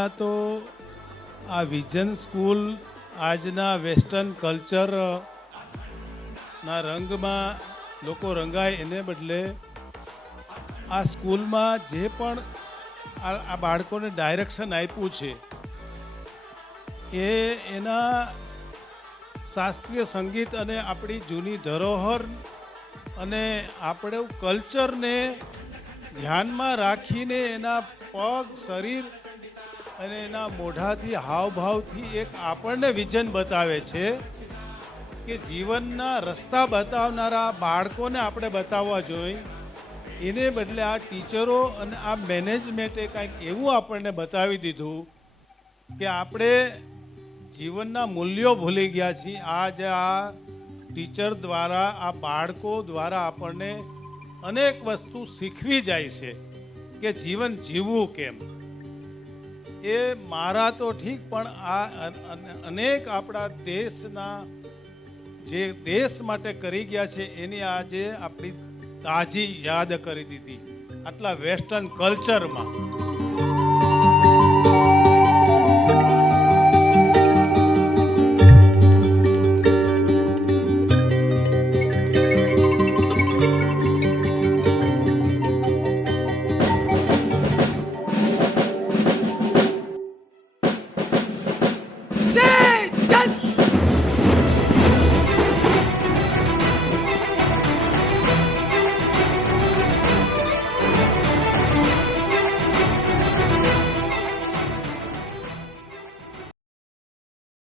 પહેલાં તો આ વિઝન સ્કૂલ આજના વેસ્ટર્ન કલ્ચરના રંગમાં લોકો રંગાય એને બદલે આ સ્કૂલમાં જે પણ આ બાળકોને ડાયરેક્શન આપ્યું છે એ એના શાસ્ત્રીય સંગીત અને આપણી જૂની ધરોહર અને આપણે કલ્ચરને ધ્યાનમાં રાખીને એના પગ શરીર અને એના મોઢાથી હાવભાવથી એક આપણને વિઝન બતાવે છે કે જીવનના રસ્તા બતાવનારા બાળકોને આપણે બતાવવા જોઈએ. એને બદલે આ ટીચરો અને આ મેનેજમેન્ટે કંઈક એવું આપણને બતાવી દીધું કે આપણે જીવનના મૂલ્યો ભૂલી ગયા છીએ. આજે આ ટીચર દ્વારા આ બાળકો દ્વારા આપણને અનેક વસ્તુ શીખવી જાય છે કે જીવન જીવવું કેમ. એ મારા તો ઠીક પણ આ અનેક આપણા દેશના જે દેશ માટે કરી ગયા છે એની આજે આપણી તાજી યાદ કરી દીધી આટલા વેસ્ટર્ન કલ્ચરમાં.